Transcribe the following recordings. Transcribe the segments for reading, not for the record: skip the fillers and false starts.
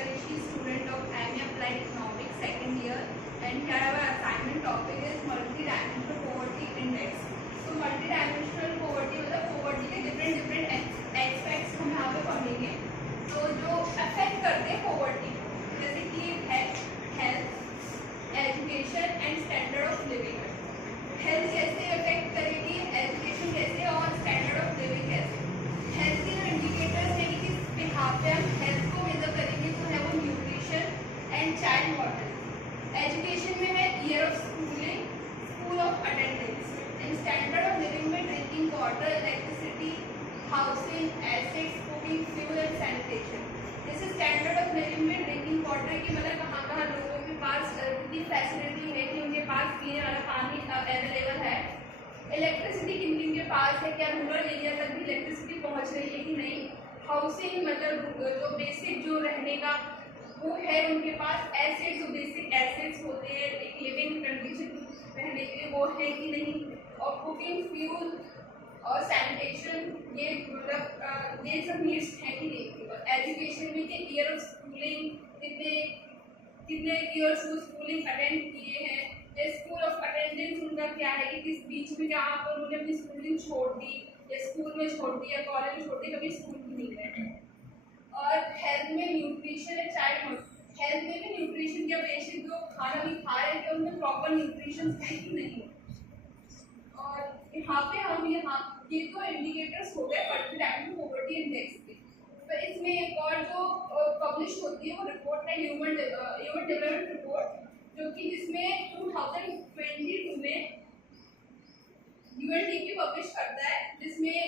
Rishi, student of MA Applied Economics, second year, and here our assignment topic is multi-dimensional poverty index. So multi-dimensional poverty मतलब poverty के different aspects हम यहाँ पे पढ़ेंगे. तो जो affect करते हैं poverty, जैसे कि health, education and standard of living. Health कैसे अफेक्ट करेगी, एजुकेशन कैसे और स्टैंडर्ड ऑफ लिविंग कैसे. हेल्थ के जो इंडिकेटर्स हैं कि किस बिहाफ पे हम हेल्थ को मेजर करेंगे तो है वो nutrition and child mortality. Education में है year of schooling, school of attendance. And standard of living में drinking water, electricity, housing, assets, cooking, fuel and sanitation. जैसे स्टैंडर्ड ऑफ लिविंग में ड्रिंकिंग वाटर की मतलब कहाँ कहाँ लोगों के पास कितनी फैसिलिटी है कि उनके पास पीने वाला पानी अवेलेबल है. इलेक्ट्रिसिटी किन किन के पास है, क्या रूरल एरिया तक भी इलेक्ट्रिसिटी पहुंच रही है कि नहीं. हाउसिंग मतलब जो बेसिक जो रहने का वो है उनके पास. एसेट्स जो बेसिक एसेट्स होते हैं एक लिविंग कंडीशन रहने के लिए वो है कि नहीं. और कुकिंग, फ्यूल और सैनिटेशन ये मतलब ये सब नीड्स है कि नहीं. एजुकेशन में कि ईयर ऑफ स्कूलिंग कितने ईयर्स वो स्कूलिंग अटेंड किए हैं. स्कूल ऑफ अटेंडेंस उनका क्या है कि किस बीच में जहाँ पर उन्होंने अपनी स्कूलिंग छोड़ दी या स्कूल में छोड़ दी या कॉलेज में छोड़ दी, कभी स्कूल भी नहीं गए. और हेल्थ में न्यूट्रिशन है चाइल्ड. हेल्थ में भी न्यूट्रिशन या बेसिक जो खाना भी खा रहे थे उनमें प्रॉपर न्यूट्रिशन है कि नहीं. और यहाँ पे हम ये तो इंडिकेटर्स हो गए मल्टी-डायमेंशनल पोवर्टी इंडेक्स के. तो इसमें एक और जो पब्लिश होती है वो रिपोर्ट है ह्यूमन डेवलपमेंट रिपोर्ट, जो कि जिसमें 2022 में UNDP पब्लिश करता है, जिसमें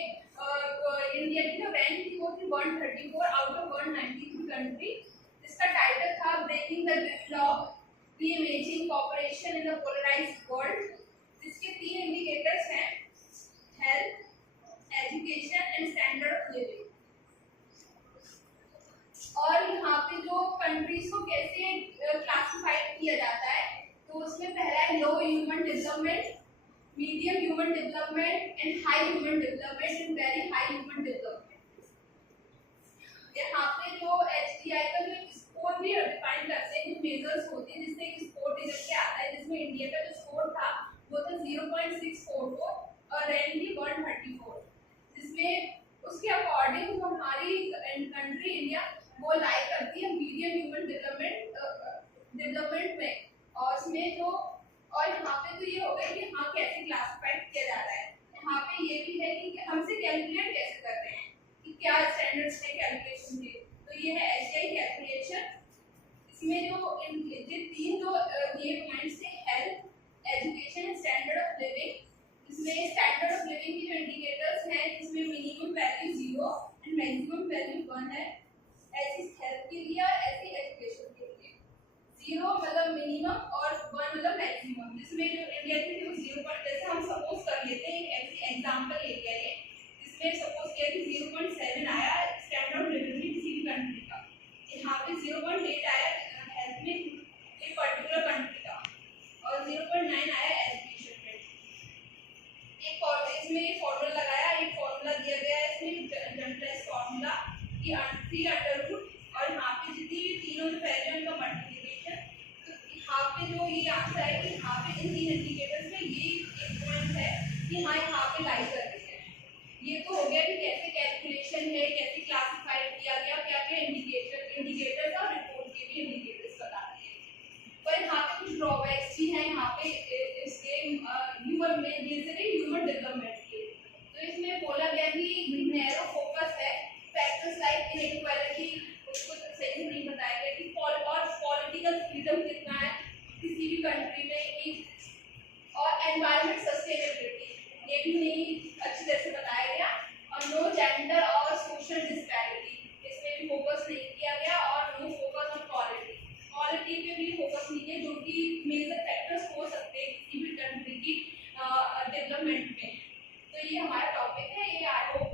इंडिया की जो रैंक थी वो थी 134 आउट ऑफ 193 कंट्री. इसका टाइटल था breaking the deadlock, reimagining cooperation in the polarised world. जिसके 3 इंडिकेटर्स हैं health, education and standard of living. और यहाँ पे जो कंट्रीज को कैसे क्लासिफाइड किया जाता है तो उसमें पहला है low human development, medium human development and high human development and very high human development. यहाँ पे जो HDI का जो स्कोर भी डिफाइन करते हैं, कुछ मेजर्स होते हैं जिससे एक स्कोर निकल के आता है, जिसमें इंडिया का जो स्कोर था वो था 0.644 और रैंक भी 134. जिसमें उसके अकॉर्डिंग हमारी कंट्री इंडिया वो लाइक करती है मीडियम ह्यूमन डेवलपमेंट में. और उसमें जो और यहाँ पे तो ये हो गया कि हाँ कैसे क्लासिफाइड किया जा रहा है. यहाँ पे ये भी है कि हमसे कैलकुलेट कैसे करते हैं कि क्या स्टैंडर्ड्स है कैलकुलेशन के. तो ये है HDI कैलकुलेशन. इसमें जो ये 3 जो ये पॉइंट्स थे health, education and standard of living. इसमें स्टैंडर्ड ऑफ लिविंग की जो इंडिकेटर्स हैं जिसमें minimum value 0 and maximum value 1 है. ऐसी हेल्थ के लिए और ऐसी एजुकेशन के लिए 0 मतलब मिनिमम और 1 मतलब मैक्सिमम. जिसमें जो इंडिया की थी वो 0 पर, जैसे हम सपोज कर लेते हैं एक ऐसी एग्जांपल ले लिया है जिसमें सपोज किया कि 0.7 आया स्टैंडर्ड ऑफ लिविंग में किसी भी कंट्री का. यहाँ पे 0.8 आया हेल्थ में एक पर्टिकुलर कंट्री का और 0.9 आया एजुकेशन में. इसमें एक फॉर्मूला लगाया, एक फॉर्मूला दिया गया है इसमें जनरलाइज्ड फॉर्मूला कि 3 अंडर रूट और यहाँ पे जितनी भी तीनों वैल्यू उनका मल्टीप्लिकेशन. तो यहाँ पे जो ये आंसर है कि यहाँ पे इन 3 इंडिकेटर्स में ये एक पॉइंट है कि हाँ यहाँ पे लाई कर रही है. ये तो हो गया कि कैसे कैलकुलेशन है, कैसे क्लासिफाइड किया गया, क्या क्या इंडिकेटर्स और रिपोर्ट के भी इंडिकेटर्स बताते हैं. पर यहाँ पे कुछ ड्रॉबैक्स भी हैं यहाँ पे इसके ह्यूमन डेवलपमेंट के. तो इसमें बोला गया कि नैरो फोकस है. फैक्टर्स लाइक इनइक्वालिटी उसको सही से नहीं बताया गया कि और पॉलिटिकल फ्रीडम कितना है किसी भी कंट्री में कि और एनवायरनमेंट सस्टेनेबिलिटी ये भी नहीं अच्छी तरह से बताया गया. और नो जेंडर और सोशल डिस्पैरिटी इसमें भी फोकस नहीं किया गया. और नो फोकस ऑन क्वालिटी पे भी फोकस नहीं किया, जो कि मेजर फैक्टर्स हो सकते हैं किसी भी कंट्री की डेवलपमेंट में. तो ये हमारा टॉपिक है. ये आई होप